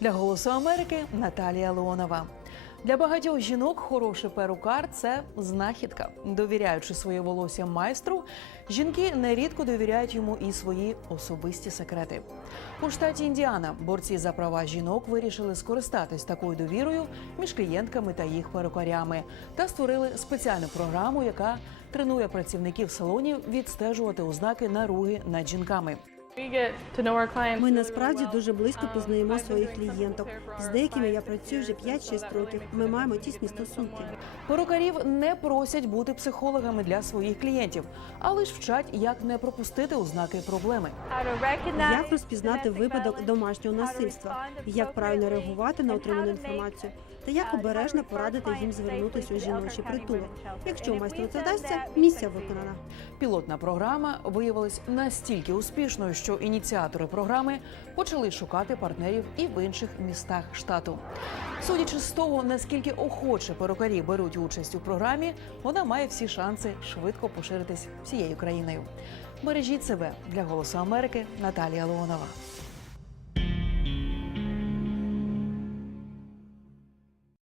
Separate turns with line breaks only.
Для голосу Америки Наталія Леонова. Для багатьох жінок хороший перукар це знахідка. Довіряючи своє волосся майстру, жінки нерідко довіряють йому і свої особисті секрети. У штаті Індіана борці за права жінок вирішили скористатись такою довірою між клієнтками та їх перукарями та створили спеціальну програму, яка тренує працівників салонів відстежувати ознаки наруги над жінками.
Ми насправді дуже близько познаємо своїх клієнток. З деякими я працюю вже 5-6 років. Ми маємо тісні стосунки.
Перукарів не просять бути психологами для своїх клієнтів, а лише вчать, як не пропустити ознаки проблеми.
Як розпізнати випадок домашнього насильства, як правильно реагувати на отриману інформацію, та як обережно порадити їм звернутися у жіночий притулок. Якщо майстру це вдасться, місія виконана.
Пілотна програма виявилась настільки успішною, що ініціатори програми почали шукати партнерів і в інших містах штату. Судячи з того, наскільки охоче перукарі беруть участь у програмі, вона має всі шанси швидко поширитись всією країною. Бережіть себе для голосу Америки. Наталія Леонова.